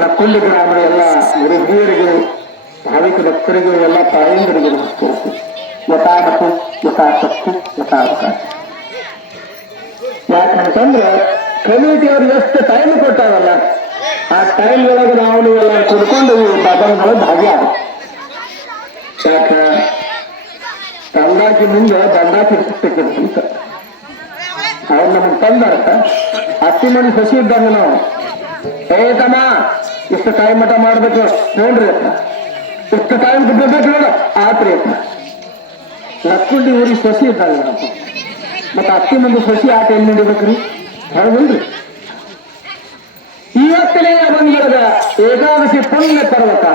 ಲಕ್ಕುಂಡಿ ಗ್ರಾಮದ ಎಲ್ಲ ಹಿರಿಯರಿಗೆ ಭಾವಿಕ ಭಕ್ತರಿಗೂ ಎಲ್ಲ ತಾಯಂದಿರಿಗೆ ನಮಸ್ಕರಿಸಿ ಯಥಾಮತು ಯಥಾಶಕ್ತಿ ಯಥಾವಕಾಶ. ಯಾಕಂತಂದ್ರೆ ಕಮಿಟಿಯವ್ರು ಎಷ್ಟು ಟೈಮ್ ಕೊಟ್ಟಾರಲ್ಲ ಆ ಟೈಮ್ ಒಳಗೆ ನಾವು ನೀವೆಲ್ಲ ಕುಡ್ಕೊಂಡು ಭಜನೆಗಳು ಭಾಗ್ಯ. ಯಾಕ ತಂದಾಕಿ ಮುಂದೆ ದಂಡಾಕಿ ಇರ್ತಿರ್ತಕ್ಕಂತ ಅವ್ರು ನಮಗೆ ತಂದಾರತ್ತ ಹತ್ತಿ ಮಂದಿ ಹಸಿ ಇದ್ದಂಗ ನಾವು ತಮ್ಮ ಇಷ್ಟು ಟೈಮ್ ಮಠ ಮಾಡ್ಬೇಕು ನೋಡ್ರಿ ಅತ್ತ ಇಷ್ಟು ಟೈಮ್ ಬಿಡ್ಬೇಕು ನೋಡ ಆತ್ರಿ ಅತ್ತ ಲಕ್ಕುಂಡಿ ಊರಿಗೆ ಸಸಿ ಇದ್ದಾಗ ಮತ್ತೆ ಹತ್ತಿ ಮಂದಿ ಸಸಿ ಆಟ ಏನ್ ನಡಿಬೇಕ್ರಿ ಹೌದಲ್ರಿ. ಇವತ್ತನೇ ಬಂದ್ಗಳದ ಏಕಾದಶಿ ಪುಣ್ಯ ಪರ್ವತ.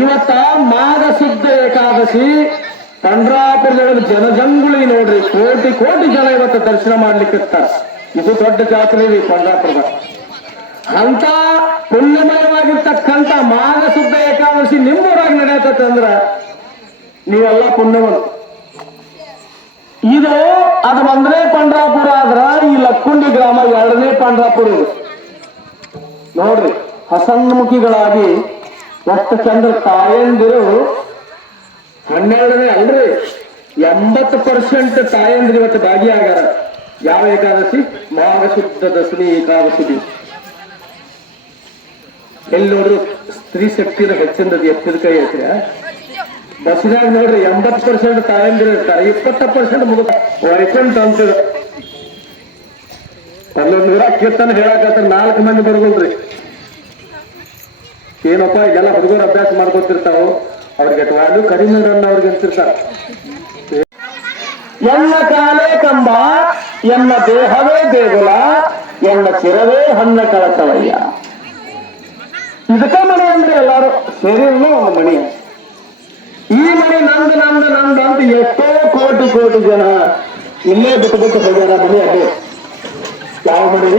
ಇವತ್ತ ಮಾಘ ಶುದ್ಧ ಏಕಾದಶಿ. ಪಂಡ್ರಾಪುರದೊಳಗೆ ಜನಜಂಗುಳಿ ನೋಡ್ರಿ, ಕೋಟಿ ಕೋಟಿ ಜನ ಇವತ್ತು ದರ್ಶನ ಮಾಡ್ಲಿಕ್ಕೆ ಇರ್ತಾರೆ. ಇದು ದೊಡ್ಡ ಜಾತ್ರೆ ರೀ ಪಂಡ್ರಾಪುರದ. ಅಂತ ಪುಣ್ಯಮಯವಾಗಿರ್ತಕ್ಕಂಥ ಮಾಘ ಶುದ್ಧ ಏಕಾದಶಿ ನಿಮ್ಮೂರಾಗಿ ನಡೆಯತ್ತಂದ್ರ ನೀವೆಲ್ಲ ಪುಣ್ಯವಂತ. ಇದು ಅದು ಒಂದನೇ ಪಂಡ್ರಾಪುರ ಆದ್ರ ಈ ಲಕ್ಕುಂಡಿ ಗ್ರಾಮ ಎರಡನೇ ಪಂಡ್ರಾಪುರ ಇದು ನೋಡ್ರಿ. ಹಸನ್ಮುಖಿಗಳಾಗಿ ಎಷ್ಟು ಚಂದ್ರ ತಾಯಂದಿರು 12ನೇ ಅಲ್ರಿ 80% ತಾಯಂದಿರು ಇವತ್ತು ಭಾಗಿಯಾಗಾರ. ಯಾವ ಏಕಾದಶಿ? ಮಾಘ ಶುದ್ಧ ದಶಮಿ ಏಕಾದಶಿ ದಿವಸ. ಎಲ್ಲಿ ನೋಡ್ರಿ ಸ್ತ್ರೀ ಶಕ್ತಿನ ಹೆಚ್ಚಿನದು ಎತ್ತಿದ ಕೈ ಐತ್ರಿ. ಬಸ್ನಾಗ ನೋಡ್ರಿ 80% ತಾಯಂದಿರು ಇರ್ತಾರೆ, 20% ಮುದುಕ ವೈಕುಂಠ ಅಂತ ಅಲ್ಲೊಂದು ಕೀರ್ತನ ಹೇಳಕತ್ತ 4 ಮಂದಿ ಬರ್ಬೋದ್ರಿ. ಏನಪ್ಪ ಇದೆಲ್ಲ ಹುಡುಗರು ಅಭ್ಯಾಸ ಮಾಡ್ಕೊತಿರ್ತಾವ, ಅವ್ರಿಗೆ ವಾಲು ಕಡಿಮೆ ರನ್ನ ಅವ್ರಿಗೆ ಅಂತಿರ್ತಾರ. ಎನ್ನ ಕಾಲೇ ಕಂಬ ಎನ್ನ ದೇಹವೇ ದೇಗುಲ ಎನ್ನ ಚಿರವೇ ಹನ್ನ ಕಳಸವಯ್ಯ. ಇದಕ್ಕ ಮನೆ ಅಂದ್ರೆ ಎಲ್ಲಾರು ಸೇರಿರ್ನು ಒಂದು ಮಣಿ. ಈ ಮನೆ ನಂದು ನಂದು ನಂದು ಅಂತ ಎಷ್ಟೋ ಕೋಟಿ ಕೋಟಿ ಜನ ಇಲ್ಲೇ ಬಿಟ್ಟು ಬಿಟ್ಟು ಹೋಗ್ಯಾರ. ಮನೆ ಅದೇ ಯಾವ ಮನೆ?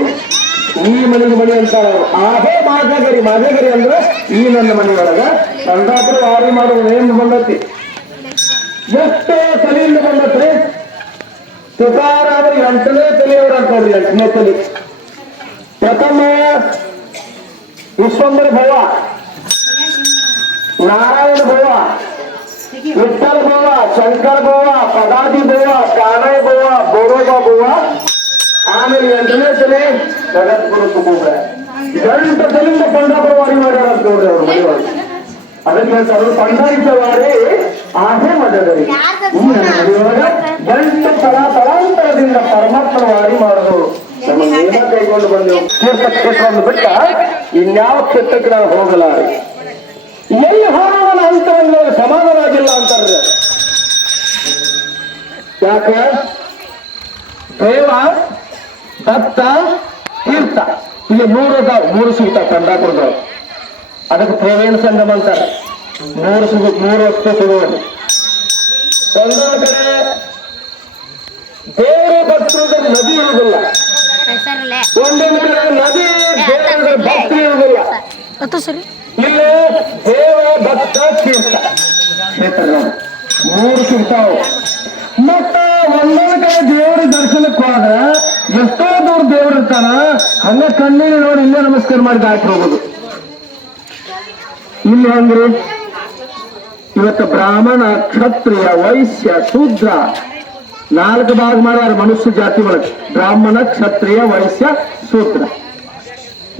ಈ ಮನೆಗೆ ಮನೆ ಅಂತ. ಆಹೇ ಮಾಜಗರಿ. ಮಾಜಗರಿ ಅಂದ್ರೆ ಈ ನನ್ನ ಮನೆಯೊಳಗ ಪಂಡ್ರಾಪುರ ವಾರಿ ಮಾಡುವ ಏನ್ ಬಂದತಿ, ಎಷ್ಟೋ ತಲೆಯಿಂದ ಬಂದತ್ರಿ. ತುಕಾರಾಮ 8ನೇ ತಲೆಯವರು ಅಂತ ನೋಡ್ರಿ. 8ನೇ ತಲೆ ಪ್ರಥಮ ವಿಶ್ವಂಬರ ಭವ, ನಾರಾಯಣ ಭವ, ವಿಠ್ಠಲ ಭವ, ಶಂಕರ ಭವ, ಪದಾದಿ ಭವ, ಕಾನಯ ಭವ, ಬೋರೋಬಾ ಭವ. ಆಮೇಲೆ 8ನೇ ತಲೆ ಜಗದ್ಗುರು ತುಕೋಬ. 8 ತಲೆಯಿಂದ ಪಂಡ್ರಾಪುರ ವಾರಿ ಮಾಡ್ಯಾರ ಅಂತ ನೋಡ್ರಿ ಅವ್ರು ಮನೆಯೊಳಗೆ. ಅದಕ್ಕೆ ಹೇಳ್ತಾರೆ ಪಂಡಾರಿಕ ವಾರಿ ಆಸೆ ಮದರಿ. ಈ ಮನೆಯೊಳಗ 8 ತಲಾಂತರದಿಂದ ಪರಮಾತ್ಮನ ವಾರಿ ಮಾಡೋದು. ನಮ್ಮ ನೇಮ ಕೈಗೊಂಡು ಬಂದೆವು. ತೀರ್ಥ ಕ್ಷೇತ್ರವನ್ನು ಬಿಟ್ಟ ಇನ್ಯಾವ ಕ್ಷೇತ್ರಕ್ಕೆ ನಾವು ಹೋಗಲ್ಲ. ಎಲ್ಲಿ ಹೋಗೋಣ ಅಂತ ಸಮಾನವಾಗಿಲ್ಲ ಅಂತಾರೆ. ಯಾಕ? ದೇವ, ದತ್ತ, ತೀರ್ಥ ಇಲ್ಲಿ 3 ಸಿಗ್ತಾವ ಪಂಡ್ರಾಪುರದವ್ರು. ಅದಕ್ಕೆ ಪ್ರೇಮೇಣ ಸಂಗಮ ಅಂತಾರೆ. 3 ವಸ್ತು ಸಿಗುವುದು. ಒಂದೊಂದು ಕಡೆ ದೇವರ ಭಕ್ತರಿಗೆ ನದಿ ಇರುವುದಿಲ್ಲ, ಒಂದೊಂದು ಕಡೆ ನದಿ ದೇವರ ಭಕ್ತಿ ಇರುವುದಿಲ್ಲ. ಇಲ್ಲಿ ದೇವ, ಭಕ್ತ, ತೀರ್ಥ ಕ್ಷೇತ್ರ 3 ಸಿಗ್ತಾವ. ಮತ್ತ ಒಂದೊಂದು ಕಡೆ ದೇವರ ದರ್ಶನಕ್ಕೆ ಹೋದ್ರ ಎಷ್ಟೋ ದೂರ ದೇವ್ರು ಇರ್ತಾರ. ಹಂಗ ಕಣ್ಣಿಗೆ ನೋಡಿ ಇಲ್ಲೇ ನಮಸ್ಕಾರ ಮಾಡಿ ದಾಟಿ ಹೋಗುದು. ಇಲ್ಲಿ ಹಂಗ್ರಿ ಇವತ್ತು ಬ್ರಾಹ್ಮಣ, ಕ್ಷತ್ರಿಯ, ವೈಶ್ಯ, ಶೂದ್ರ 4 ಭಾಗ ಮಾಡ್ಯಾರ ಮನುಷ್ಯ ಜಾತಿ ಒಳಗೆ. ಬ್ರಾಹ್ಮಣ, ಕ್ಷತ್ರಿಯ, ವೈಶ್ಯ, ಶೂದ್ರ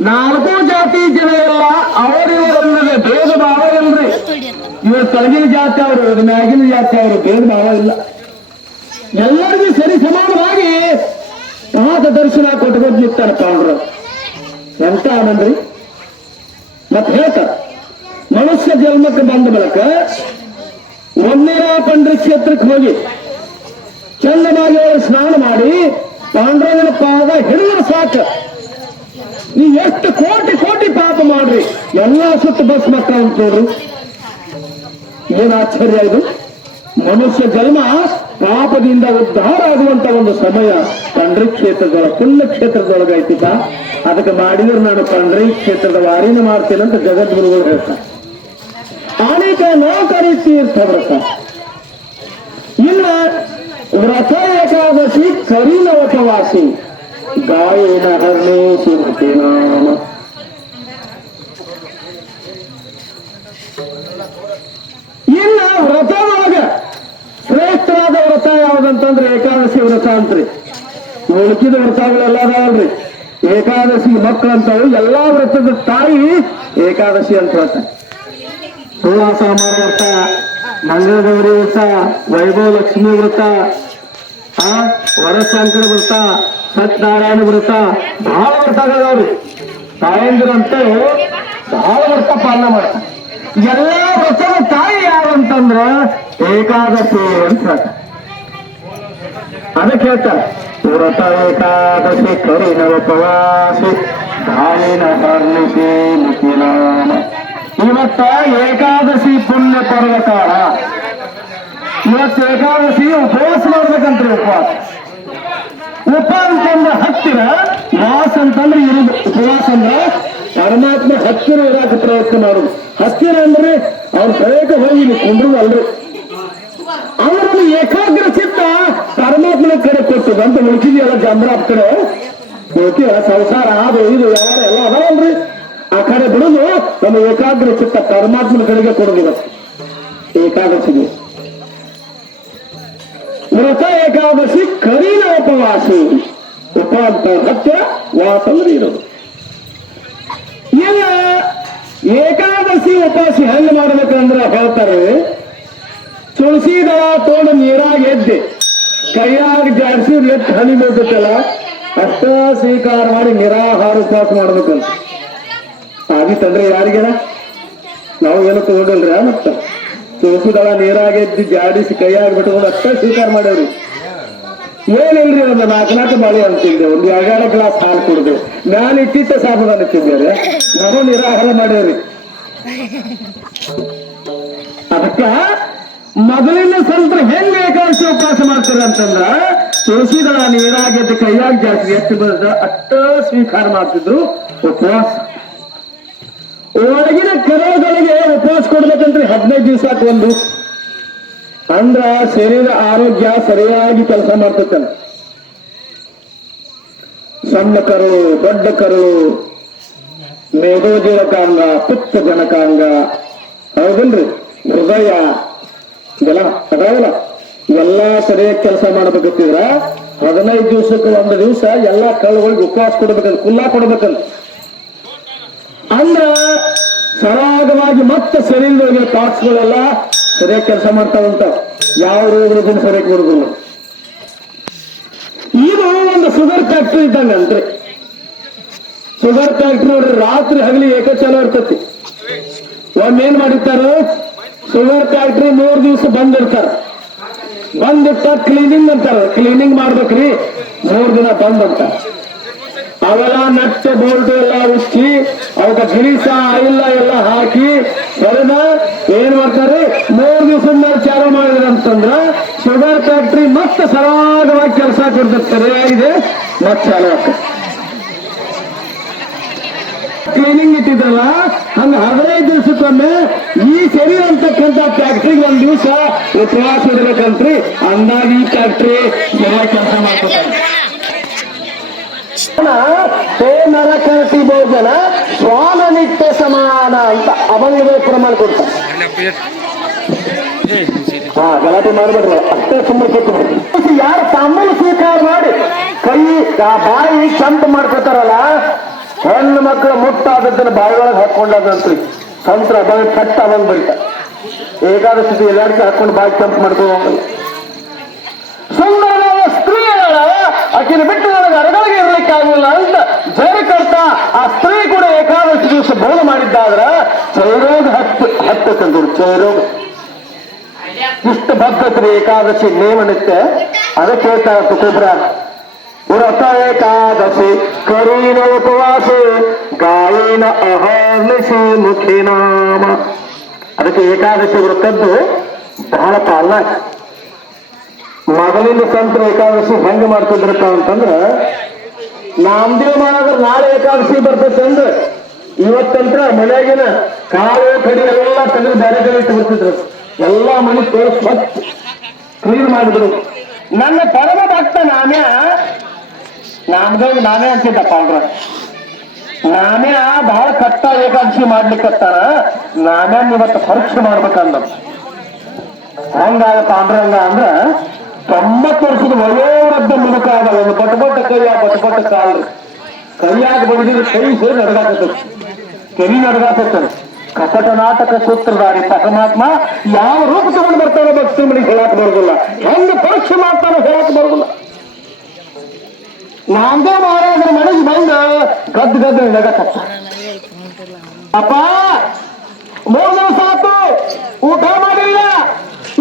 4 ಜಾತಿ ಜನ ಎಲ್ಲ ಅವರಿವರಲ್ಲದೆ ಭೇದ ಭಾವ ಇಲ್ರಿ. ಇವತ್ತು ಕೆಳಗಿನ ಜಾತಿ ಅವರು, ಮ್ಯಾಗಿನ ಜಾತಿ ಅವರು, ಭೇದ ಭಾವ ಇಲ್ಲ. ಎಲ್ಲರಿಗೂ ಸರಿ ಸಮಾನವಾಗಿ ಪಾದ ದರ್ಶನ ಕೊಟ್ಕೊಂಡು ನಿಂತಾರ ಪಾಂಡ್ರು. ಎಂತ ಆನಂದ್ರಿ. ಮತ್ತೆ ಹೇಳ್ತಾರ ಮನುಷ್ಯ ಜನ್ಮಕ್ಕೆ ಬಂದ ಬಳಿಕ ಒಂದಿನ ಪಂಡ್ರಿ ಕ್ಷೇತ್ರಕ್ಕೆ ಹೋಗಿ ಚಂದವಾಗಿ ಅವರು ಸ್ನಾನ ಮಾಡಿ ಪಾಂಡ್ರವನ ಪಾದ ಹಿಡಿದ್ರೆ ಸಾಕು. ನೀ ಎಷ್ಟು ಕೋಟಿ ಕೋಟಿ ಪಾಪ ಮಾಡ್ರಿ ಎಲ್ಲಾ ಸುತ್ತ ಬಸ್ ಮಕ್ಕಳ ಅಂತ ನೋಡ್ರಿ. ಏನ್ ಆಶ್ಚರ್ಯ ಇದು. ಮನುಷ್ಯ ಜನ್ಮ ಪಾಪದಿಂದ ಉದ್ಧಾರ ಆಗುವಂತ ಒಂದು ಸಮಯ ಪಂಡ್ರಿ ಕ್ಷೇತ್ರದೊಳ ಪುಣ್ಯ ಕ್ಷೇತ್ರದೊಳಗೈತಿತ. ಅದಕ್ಕೆ ಮಾಡಿದ್ರೆ ನಾನು ಪಂಡ್ರಿ ಕ್ಷೇತ್ರದ ವಾರಿನ ಮಾಡ್ತೇನಂತ ಜಗದ್ಗುರುಗಳು ಹೇಳ್ತಾರೆ. ಅನೇಕ ನಾಲ್ಕರಿ ತೀರ್ಥ ವ್ರತ. ಇನ್ನ ವ್ರತ ಏಕಾದಶಿ ಕರಿನ ಉಪವಾಸಿ ಗಾಯನ ಹರ್ಣೇ ಶಿವನಾಮ. ಇನ್ನ ವ್ರತ ಒಳಗ ಶ್ರೇಷ್ಠವಾದ ವ್ರತ ಯಾವ್ದಂತಂದ್ರೆ ಏಕಾದಶಿ ವ್ರತ ಅಂತ್ರಿ. ಉಳುಕಿದ ವ್ರತಗಳೆಲ್ಲ ಅದಾವಲ್ರಿ. ಏಕಾದಶಿ ಮಕ್ಕಳಂತವು ಎಲ್ಲಾ ವ್ರತದ ತಾಯಿ ಏಕಾದಶಿ ಅಂತ ವ್ರತ. ತುಳಾಸಾಮಾರ ವ್ರತ, ಮಂಗಳಗೌರಿ ವ್ರತ, ವೈಭವ ಲಕ್ಷ್ಮಿ ವ್ರತ, ವರಶಂಕರ ವ್ರತ, ಸತ್ಯನಾರಾಯಣ ವ್ರತ, ಬಹಳ ವ್ರತಗಳವ್ರಿ. ತಾಯಂದಿರಂತೂ ಬಹಳ ವ್ರತ ಪಾಲನೆ ಮಾಡ್ತಾರೆ. ಎಲ್ಲಾ ವ್ರತದ ತಾಯಿ ಯಾವಂತಂದ್ರ ಏಕಾದಶಿ ಅಂತ ಅದಕ್ಕೆ ಹೇಳ್ತಾರೆ. ವ್ರತ ಏಕಾದಶಿ ಕರಿನ ಉಪವಾಸಿ ಗಾಯನ ಹರ್ನಿಸಿ ಮುಖಿನಾಮ. ಇವತ್ತ ಏಕಾದಶಿ ಪುಣ್ಯ ಪರ್ವ ಕಾಲ. ಇವತ್ತು ಏಕಾದಶಿ ಉಪವಾಸ ಮಾಡ್ಬೇಕಂತ್ರಿ. ಉಪ ಅಂತಂದ್ರೆ ಹತ್ತಿರ, ವಾಸ ಅಂತಂದ್ರೆ ಇರುದು. ಉಪವಾಸ ಅಂದ್ರೆ ಪರಮಾತ್ಮ ಹತ್ತಿರ ಇರಾಕ ಪ್ರಯತ್ನ ಮಾಡುದು. ಹತ್ತಿರ ಅಂದ್ರೆ ಅವ್ರ ಸರಿಯಾಗ ಹೋಗಿ ಕುಂಡ್ರು ಅಲ್ರಿ. ಅವರನ್ನು ಏಕಾಗ್ರ ಚಿತ್ತ ಪರಮಾತ್ಮನ ಕಡೆ ಕೊಟ್ಟದ ಅಂತ ಉಳಿಸಿದೆಯಲ್ಲ ಜಂಬ್ರಾಪ್ ಕಡೆ ಹೋಗ್ತೀವ. ಸಂಸಾರ ಅದು ಇದು ಯಾರು ಎಲ್ಲ ಅದಾವಲ್ರಿ. ಆ ಕಡೆ ಬಿಡುದು ನಮ್ಮ ಏಕಾಗ್ರ ಚಿತ್ತ ಪರಮಾತ್ಮನ ಕಡೆಗೆ ಕೊಡುದಿಲ್ಲ. ಏಕಾದಶಿಗೆ ವ್ರತ ಏಕಾದಶಿ ಕರಿನ ಉಪವಾಸಿ. ಉಪ ಅಂತ ಹತ್ತಿರ, ವಾಸ ಅಂದ್ರೆ ಇರೋದು. ಇಲ್ಲ ಏಕಾದಶಿ ಉಪವಾಸಿ ಹೆಂಗ್ ಮಾಡ್ಬೇಕಂದ್ರೆ ಹೇಳ್ತಾರೆ. ತುಳಸಿ ದಳ ತೋಡು ನೀರಾಗ ಎದ್ದೆ ಕೈಯಾಗ ಜಾಡಿಸಿ ಎತ್ತು ಹನಿ ಬೀಳ್ತಲ್ಲ ಅಷ್ಟ ಸ್ವೀಕಾರ ಮಾಡಿ ನಿರಾಹಾರ ಉಪವಾಸ ಮಾಡ್ಬೇಕಂತ. ಆಗಿತ್ತಂದ್ರೆ ಯಾರಿಗೆನ ನಾವು ಏನು ತಗೊಂಡಿಲ್ರಿ. ಮತ್ತ ತುಳಸಿ ದಳ ನೀರಾಗ ಎದ್ದು ಜಾಡಿಸಿ ಕೈಯಾಗ ಬಿಟ್ಕೊಂಡು ಅಷ್ಟ ಸ್ವೀಕಾರ ಮಾಡ್ಯಾವ್ರಿ. ಏನಿಲ್ರಿ, ಒಂದು 4 ಬಾಳೆ ಅಂತಿದ್ದೆ, ಒಂದು 2 ಗ್ಲಾಸ್ ಹಾಲು ಕುಡಿದೆ, ನಾನು ಇಟ್ಟಿಟ್ಟ ಸಾಬದ ಅನ್ನಿಟ್ಟಿದ್ದೇವೆ. ನಾವು ನಿರಾಹಾರ ಮಾಡ್ಯಾವ್ರಿ. ಅದಕ್ಕ ಮೊದಲಿನ ಸಂತರ ಹೆಂಗ್ ಏಕಾದಶಿ ಉಪವಾಸ ಮಾಡ್ತಾರೆ ಅಂತಂದ್ರ ತುಳಸಿ ದಳ ನೀರಾಗಿ ಎದ್ದು ಕೈಯಾಗ ಜಾಸ್ತಿ ಎತ್ತು ಬದ ಅಷ್ಟ ಸ್ವೀಕಾರ ಮಾಡ್ತಿದ್ರು. ಉಪವಾಸ ಒಳಗಿನ ಕರಗಳಿಗೆ ಉಪವಾಸ ಕೊಡ್ಬೇಕಂದ್ರೆ 15 ದಿವಸಕ್ಕೆ ಒಂದು. ಅಂದ್ರ ಶರೀರ ಆರೋಗ್ಯ ಸರಿಯಾಗಿ ಕೆಲಸ ಮಾಡ್ತೈತಲ್ಲ. ಸಣ್ಣ ಕರುಳು, ದೊಡ್ಡ ಕರುಳು, ಮೇಧೋಜನಕಾಂಗ, ಪಿತ್ತ ಜನಕಾಂಗ, ಹೌದಲ್ರಿ, ಹೃದಯ ಇದೆಲ್ಲ ಅದಾವಲ್ಲ, ಎಲ್ಲಾ ಸರಿಯಾಗಿ ಕೆಲಸ ಮಾಡ್ಬೇಕಂತಿದ್ರ 15 ದಿವಸಕ್ಕೆ 1 ದಿವಸ ಎಲ್ಲಾ ಕರುಗಳಿಗೆ ಉಪವಾಸ ಕೊಡ್ಬೇಕಂತ, ಕುಲ್ಲಾ ಕೊಡ್ಬೇಕಂತ. ಅಂದ್ರ ಸರಾಗವಾಗಿ ಮತ್ತೆ ಶರೀರದೊಳಗೆ ಪಾರ್ಟ್ಸ್ಗಳೆಲ್ಲ ಸರಿಯಾಗಿ ಕೆಲಸ ಮಾಡ್ತಾವಂತ. ಯಾವ ರೋಗದಿಂದ ಸರಿಯಾಗಿ ಕೊಡುದಿಲ್ಲ. ಇದು ಒಂದು ಶುಗರ್ ಫ್ಯಾಕ್ಟ್ರಿ ಇದ್ದಂಗಂತ್ರಿ. ಶುಗರ್ ಫ್ಯಾಕ್ಟ್ರಿ ನೋಡ್ರಿ, ರಾತ್ರಿ ಹಗಲಿ ಏಕಚಾಲ ಇರ್ತತಿ. ಒಮ್ಮೇನ್ ಮಾಡಿರ್ತಾರ, ಶುಗರ್ ಫ್ಯಾಕ್ಟ್ರಿ 3 ದಿವಸ ಬಂದಿರ್ತಾರ. ಬಂದಿರ್ತ ಕ್ಲೀನಿಂಗ್ ಅಂತಾರ. ಕ್ಲೀನಿಂಗ್ ಮಾಡ್ಬೇಕ್ರಿ, 3 ದಿನ ಬಂದ್ ಅಂತ. ಅವೆಲ್ಲ ನಟ್ಟು ಬೋಲ್ಟ್ ಎಲ್ಲ ಉಚ್ಚಿ ಅವಕ್ಕ ಗಿರೀಸ ಇಲ್ಲ ಎಲ್ಲ ಹಾಕಿ ಸರಿನಾ ಏನ್ ಮಾಡ್ತಾರೆ, 3 ದಿವಸದ ಮೇಲೆ ಚಾಲು ಮಾಡಿದ್ರ ಅಂತಂದ್ರ ಶುಗರ್ ಫ್ಯಾಕ್ಟ್ರಿ ಮತ್ತೆ ಸರಾಗವಾಗಿ ಕೆಲಸ ಕೊಡ್ತಾರೆ. ಸರಿಯಾಗಿದೆ ಮತ್ತೆ ಚಾಲು ಆಗ್ತದೆ. ಕ್ಲೀನಿಂಗ್ ಇಟ್ಟಿದ್ರಲ್ಲ ಹಂಗ 15 ದಿವಸಕ್ಕೊಮ್ಮೆ ಈ ಶರೀರ ಅಂತಕ್ಕಂಥ ಫ್ಯಾಕ್ಟ್ರಿಗೆ 1 ದಿವಸ ಉಪವಾಸ ಇಡ್ಬೇಕಂತ್ರಿ. ಅಂದಾಗಿ ಈ ಫ್ಯಾಕ್ಟ್ರಿ ಸರಿಯಾಗಿ ಕೆಲಸ ಮಾಡ್ತಾರೆ. ನರಕಟಿ ಭೋಜನ ಸ್ವಾನ ನಿತ್ಯ ಸಮಾನ ಅಂತ ಅಭಂಗದ ಪ್ರಮಾಣ ಕೊಡ್ತಾರೆ. ಗಲಾಟೆ ಮಾಡ್ಬೇಡ್ರಿ, ಅಷ್ಟೇ ಸುಮ್ಮನೆ ಕೂತ್ಬಿಡ್ರಿ. ಯಾರು ತಾಂಬೂಲ ಸ್ವೀಕಾರ ಮಾಡಿ ಕೈ ಬಾಯಿ ಚಂಪ ಮಾಡ್ಕೊತಾರಲ್ಲ, ಹೆಣ್ಣು ಮಕ್ಕಳು ಮುಟ್ಟಾದದ್ದನ್ನ ಬಾಯಿ ಒಳಗೆ ಹಾಕೊಂಡದಂತ್ರಿ. ತಂತ್ರ ಬಾಯಿ ಕಟ್ಟ ಅದಂಗ್ ಬರೀತ. ಏಕಾದಶಿ ಎಲ್ಲಾರ್ಗಿ ಹಾಕೊಂಡು ಬಾಯಿ ಚಂಪ ಮಾಡ್ಕೊಂಡು ಹೋಗಲ್ಲ. ಸುಂದರವಾದ ಸ್ತ್ರೀಯರ ಆಕಿನ ಬಿಟ್ಟು ನನಗೆ ಅರಗಳಿಗೆ ಇರ್ಲಿಕ್ಕಾಗಿಲ್ಲ ಅಂತ ಜರಿ ಕರ್ತ ಆ ಸ್ತ್ರೀ ಕೂಡ ಏಕಾದಶಿ ದಿವಸ ಬೋಧ ಮಾಡಿದ್ದಾದ್ರ ಕ್ಷಯರೋಗ ಹತ್ತಂದ್ರು. ಕ್ಷಯರೋಗ ಇಷ್ಟು ಬದ್ಧತ್ರಿ ಏಕಾದಶಿ ನೇಮ ನಿತ್ಯ. ಅದಕ್ಕೆ ಹೇಳ್ತಾರೆ ತುಕುಬ್ರ, ವ್ರತ ಏಕಾದಶಿ ಕರೀನ ಉಪವಾಸೆ ಗಾಯನ ಅಹರ್ನಿಶಿ ಮುಖಿ ನಾಮ. ಅದಕ್ಕೆ ಏಕಾದಶಿ ವೃತ್ತದ್ದು ಬಹಳ ಪಾಲನ. ಮೊದಲಿನ ಸಂತರ ಏಕಾದಶಿ ಹೆಂಗ್ ಮಾಡ್ತಿದ್ರಪ್ಪ ಅಂತಂದ್ರ, ನಾಮದೇವ್ ಮಾಡಿದ್ರೆ ನಾಳೆ ಏಕಾದಶಿ ಬರ್ತೈತೆ ಅಂದ್ರೆ ಇವತ್ತಂತ್ರ ಮನೆಯಾಗಿನ ಕಾಳು ಕಡಿ ಎಲ್ಲ ತೆಗೆದು ಬೇರೆ ಕಡೆ ಇಟ್ಟು ಬರ್ತಿದ್ರು. ಎಲ್ಲ ಮನೆ ಸ್ವಚ್ಛ ಕ್ಲೀನ್ ಮಾಡಿದ್ರು. ನನ್ನ ಪರಮ ಭಕ್ತ ನಾಮ್ಯ ನಾನೇ ಅಂತಿದ್ದಪ್ಪ ಅಂದ್ರ ನಾಮ್ಯ ಬಹಳ ಕಷ್ಟ ಏಕಾದಶಿ ಮಾಡ್ಲಿಕ್ಕತ್ತಾರ. ನಾಮ್ಯಾನ್ ಇವತ್ತು ಪರೀಕ್ಷೆ ಮಾಡ್ಬೇಕಂದ. ಹಂಗಾಗತ್ತ ಪಾಂಡ್ರಂಗ ಅಂದ್ರ 90 ವರ್ಷದ ವಯೋವೃದ್ಧ ಮುದುಕ ಆದ. ಒಂದು ಬಟ್ಟ ಕೈಯ ಬಟ್ಟ ಕಾಲ್ರಿ ಕೈಯಾಗ ಬಡಿದ್ರೆ ಕೈ ಸೇರಿ ನಡಗಾಕತ್ತ, ಕೆರಿ ನಡಗಾಕತ್ತ. ಕಪಟ ನಾಟಕ ಸೂತ್ರಧಾರಿ ಪರಮಾತ್ಮ ಯಾವ ರೂಪ ತಗೊಂಡು ಬರ್ತಾರೋ ಭಕ್ತಿ ಮನೆಗೆ ಹೇಳಕ್ ಬರೋದಿಲ್ಲ, ಹೆಂಗ್ ಪರೀಕ್ಷೆ ಮಾಡ್ತಾರೋ ಹೇಳಕ್ ಬರೋದಿಲ್ಲ. ನಾಮದೇ ಮಹಾರಾಜರ ಮನೆಗೆ ಬಂದ ಗದ್ದು ನಡಗಾಕತ್ತ. ಅಪ್ಪ 3 ದಿವಸ ಆತು ಊಟ ಮಾಡಿಲ್ಲ,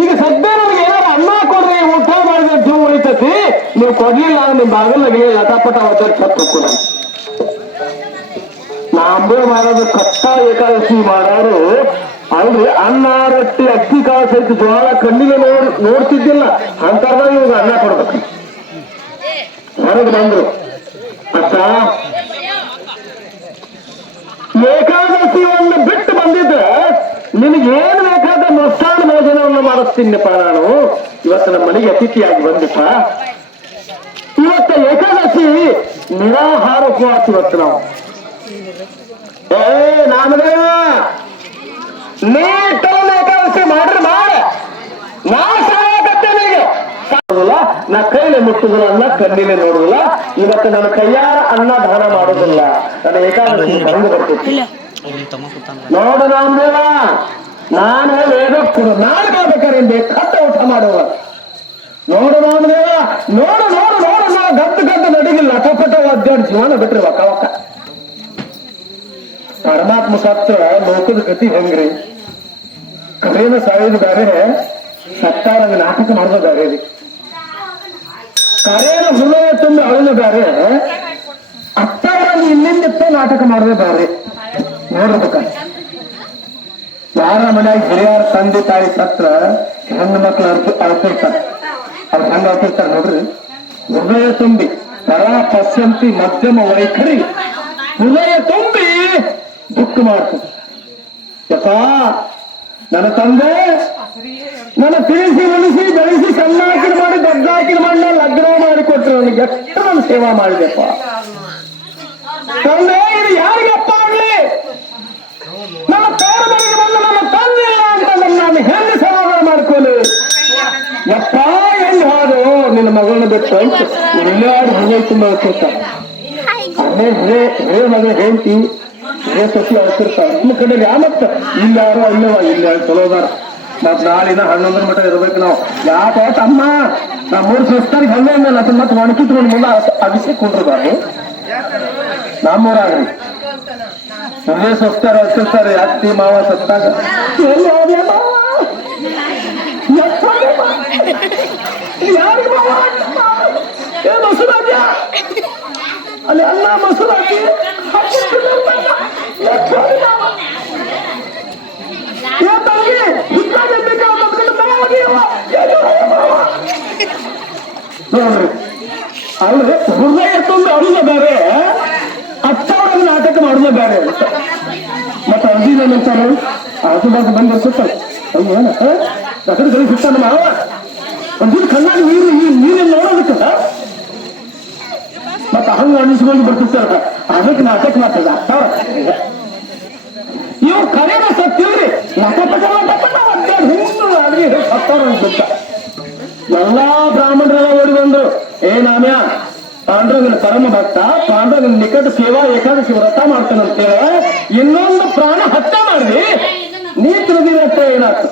ಈಗ ಸದ್ಯ ನಮ್ಗೆ ಏನಾರು ಅನ್ನ ಕೊಡ್ರಿ, ಊಟ ಮಾಡಿದ್ರೆ ಜೀವ ಉಳಿತತಿ. ನೀವು ಕೊಡ್ಲಿಲ್ಲ ನಿಮ್ ಬಾಗಿಲಾಗಿ ಲಟಾಪಟ ಒದ್ದಾಡಿ ಸತ್ತು. ನಾಮದೇ ಮಹಾರಾಜರು ಕಷ್ಟ ಏಕಾದಶಿ ಮಾಡಾರು ಅಲ್ರಿ. ಅನ್ನ ರೊಟ್ಟಿ ಅಕ್ಕಿ ಕಾಳು ಸಹಿತ ಜೋಳ ಕಣ್ಣಿಗೆ ನೋಡ್ತಿದ್ದಿಲ್ಲ. ಅಂತಾರ ಇವಾಗ ಅನ್ನ ಕೊಡ್ಬೇಕು. ಹೊರಗೆ ಬಂದ್ರು, ಅಷ್ಟ ಏಕಾದಶಿಯನ್ನು ಬಿಟ್ಟು ಬಂದಿದ್ರೆ ನಿನಗೇನು ಬೇಕಾದ ಮೃಷ್ಟಾನ್ನ ಭೋಜನವನ್ನು ಮಾಡಿಸ್ತೀನಿಪ್ಪ. ನಾನು ಇವತ್ತು ನಮ್ಮ ಮನೆಗೆ ಅತಿಥಿಯಾಗಿ ಬಂದಿಪ್ಪ. ಇವತ್ತು ಏಕಾದಶಿ ನಿರಾಹಾರ ಉಪವಾಸ. ಇವತ್ತು ನಾವು ನಾಮದೇವ ನೀಟಲ್ಲ ಏಕಾದಶಿ ಮಾಡ್ರಿ ಮಾಡ ನಾ ಸಾಕತ್ತೇನೆಗೆ ನಾ ಕೈಲೆ ಮುಟ್ಟುದಿಲ್ಲ, ಅನ್ನ ಕಣ್ಣಿಲೆ ನೋಡುದಿಲ್ಲ. ಇವತ್ತು ನನ್ನ ಕೈಯಾರ ಅನ್ನ ದಾನ ಮಾಡುದಿಲ್ಲ. ನನ್ನ ಏಕಾದಶಿ ಬಂದು ಬರ್ತೀನಿ. ನೋಡು ನಾಮದೇವ, ನಾನು ವೇದ ಕೊಡು ನಾನು ಬೇಕಾದ್ರೆ ಕತ್ತ ಊಟ ಮಾಡುವ. ನೋಡು ನಾಮದೇವ, ನೋಡು ನೋಡು ನೋಡು, ನಾ ಗದ್ದು ನಡಿಗಿಲ್ಲ. ಕಪಟ ಅಡ್ಡಾಡಿ ಜೀವನ ಬಿಟ್ರಿ ಒಕ್ಕ ಒಕ್ಕ. ಪರಮಾತ್ಮ ಸತ್ರ ಲೋಕದ ಗತಿ ಹೆಂಗ್ರಿ? ಕರೇನ ಸಾಯೋದು ಬೇರೆ, ಸತ್ತಾರಂಗ ನಾಟಕ ಮಾಡೋದು ಬೇರೆ ರೀ. ಕರೇನ ಹೃದಯ ತುಂಬ ಅಳೋದು ಬೇರೆ, ಅತ್ತಾರಂಗ ಇನ್ನಿಂದಿತ್ತ ನಾಟಕ ಮಾಡೋದು ಬೇರೆ. ನೋಡ್ಬೇಕ ಯಾರ ಮನ್ಯಾಗ ಹಿರಿಯರ ತಂದೆ ತಾಯಿ ಸತ್ರ ಹೆಣ್ಣು ಮಕ್ಳು ಅಳ್ತಿರ್ತಾರೆ. ಅವ್ರು ಹೆಂಗ ಅಳ್ತಿರ್ತಾರೆ ನೋಡ್ರಿ. ಹೃದಯ ತುಂಬಿ ಪರ ಪಶ್ಯಂತಿ ಮಧ್ಯಮ ವೈಖರಿ, ಹೃದಯ ತುಂಬಿ ದುಃಖ ಮಾಡ್ತಾರೆ. ಯಪ್ಪ ನನ್ನ ತಂದೆ ನನ್ನ ತಿಳಿಸಿ ಉಳಿಸಿ ಬೆಳೆಸಿ ಸಣ್ಣಾಕಿನ ಮಾಡಿ ದೊಡ್ಡಾಕಿನ ಮಾಡಿ ಲಗ್ನ ಮಾಡಿ ಕೊಟ್ಟರು. ನನಗೆ ಎಷ್ಟು ನನ್ನ ಸೇವಾ ಮಾಡಿದೆಪ್ಪ ತಂದೆ. ಇದು ಯಾರಿಗಪ್ಪ ಆಗ್ಲಿ? ನನ್ನ ತೋರ ಮನೆಗೆ ಬಂದು ನನ್ನ ತಂದೆ ಇಲ್ಲ ಅಂತ ನಾನು ಹೆಂಗೆ ಸಮಾಧಾನ ಮಾಡ್ಕೊಳ್ಳಿ? ಯಪ್ಪ ಹೆಂಗ್ ಹಾಡು ನಿನ್ನ ಮಗಳನ್ನ ಬಿಟ್ಟು ಅಂತ ಎಲ್ಲಾರು ಹೃದಯ ತುಂಬ ಹೇಳ್ತಿರ್ತಾರೆ. ಅದೇ ಹೇ ಮಗ ಹೇಳ್ತಿ ಹೇ ಸಸಿ ಅಳ್ತಿರ್ತಾರೆ. ನಿಮ್ಮ ಕಡೆ ಯಾಮತ್ತ ಇಲ್ಲಾರು ಅಲ್ಲವ ಇಲ್ಲ ಚಲೋದಾರ. ಮತ್ ನಾಳಿನ 11 ಮಟ್ಟ ಇರ್ಬೇಕು ನಾವು. ಯಾಕೆ ಅಮ್ಮ ನಾ 3 ಸಂಸ್ಥಾನಿಗೆ ಹಣ್ಣೆ ಮೇಲೆ ಅದನ್ನ ಮತ್ತೆ ಒಣಕಿತ್ಕೊಂಡು ಮುಂದೆ ಅಭಿಷೇಕ್ ಕೊಂಡಿರ್ಬಾರ್ದು. ನಮ್ಮೂರಾಗ್ರಿ ಹೃದಯ ಸ್ವಸ್ಥಾರ ಹಚ್ಚಿರ್ತಾರೆ. ಅತ್ತಿ ಮಾವ ಸತ್ತಾಗ ಮೊಸರಾಜ ಅಲ್ಲಿ ಅನ್ನ ಮೊಸರಾಜಿ ನೋಡ್ರಿ. ಅಲ್ರಿ ಹೃದಯ ತುಂಬ ಅರುದ ಬೇರೆ, ಅತ್ತವ್ರಾಗ ನಾಟಕ ಮಾಡುದ ಬೇರೆ ಅಂತ. ಮತ್ತೆ ಅರ್ಜಿನಂತಾರೆ ಆಜುಬಾಜು ಬಂದು ಬರ್ಸುತ್ತಾರೆ. ಅಯ್ಯೇನ ನಗರ ಗಳಿ ಸಿಗ್ತಾನ ಮಾವ ಒಂದಿನ ಕಣ್ಣಾಗಿ ನೀರಿನ ನೋಡೋದಕ್ಕ ಮತ್ತ ಹಂಗ ಅನಿಸ್ಕೊಂಡು ಬರ್ತಿರ್ತಾರ. ಅದಕ್ಕೆ ನಾಟಕ ಮಾಡ್ತದ ಅತ್ತವ್ರ. ಇವ್ರು ಕರೆನ ಸತ್ತಿವ್ರಿ ನಟಪಟ ಅಡಿಗೆ ಸತ್ತವ್ರ ಅನ್ಸುತ್ತ. ಎಲ್ಲಾ ಬ್ರಾಹ್ಮಣರೆಲ್ಲ ಓಡಿ ಬಂದ್ರು. ನಾಮ್ಯ ಪಾಂಡವನ ಪರಮ ಭಕ್ತ, ಪಾಂಡವನ ನಿಕಟ ಸೇವಾ ಏಕಾದಶಿ ವ್ರತ ಮಾಡ್ತಾನಂತೇಳಿ ಇನ್ನೊಂದು ಪ್ರಾಣ ಹತ್ಯೆ ಮಾಡಿದ್ವಿ. ನೀ ತಿಳಿದಿರತ್ತ ಏನಾಯ್ತು?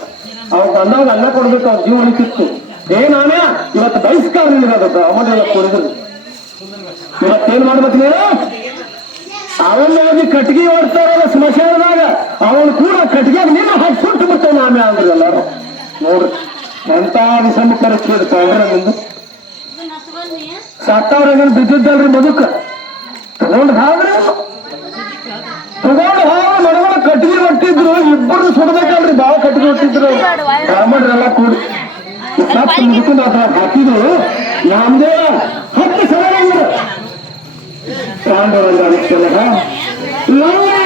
ಅವ್ರು ಬಂದಾಗ ಅನ್ನ ಕೊಡ್ಬೇಕು, ಅವ್ರ ಜೀವ ಉಳಿತಿತ್ತು. ನಾಮ್ಯ ಇವತ್ತು ಬಹಿಷ್ಕಾರ ನಿಲ್ಲೋದು ಅಮ್ಮನೆಲ್ಲ ಕೊಡಿದ್ರು. ಇವತ್ತೇನ್ ಮಾಡ್ಬೇಕು ನೀನು? ಅವನಾಗಿ ಕಟ್ಟಿಗೆ ಓಡ್ತಾರಲ್ಲ ಸ್ಮಶಾನದಾಗ, ಅವನು ಕೂಡ ಕಟ್ಟಿಗೆ ನೀನು ಹಾಕಿ ಸುಟ್ಟು ಬಿಡ್ತಾವ ನಾಮ್ಯ ಅಂದ್ರು ಎಲ್ಲಾರು. ನೋಡ್ರಿ ಎಂತ ವಿಷಮ ಪರೀಕ್ಷೆ ಇಡ್ತಾವ್ರೆ ನಿಂದು. ಸತ್ತವ್ರ ಬಿದ್ದಿದ್ದಲ್ರಿ ಮದುಕ ತಗೊಂಡ್ ಹಾವ್ರಿ ಮನಗಳ ಕಟ್ಟಿಗೆ ಹೊಟ್ಟಿದ್ರು ಇಬ್ಬರು ಸುಡಬೇಕಲ್ರಿ ಬಾಳ ಕಟ್ಟಿಗೆ ಹೊಟ್ಟಿದ್ರು ಬ್ರಾಹ್ಮಣರೆಲ್ಲ ಕೂಡಿ ಮುದುಕುಂದ ಹಾಕಿದ್ರು ನಮ್ದೇ 10 ಸಲ ಪಾಂಡವರಂಗ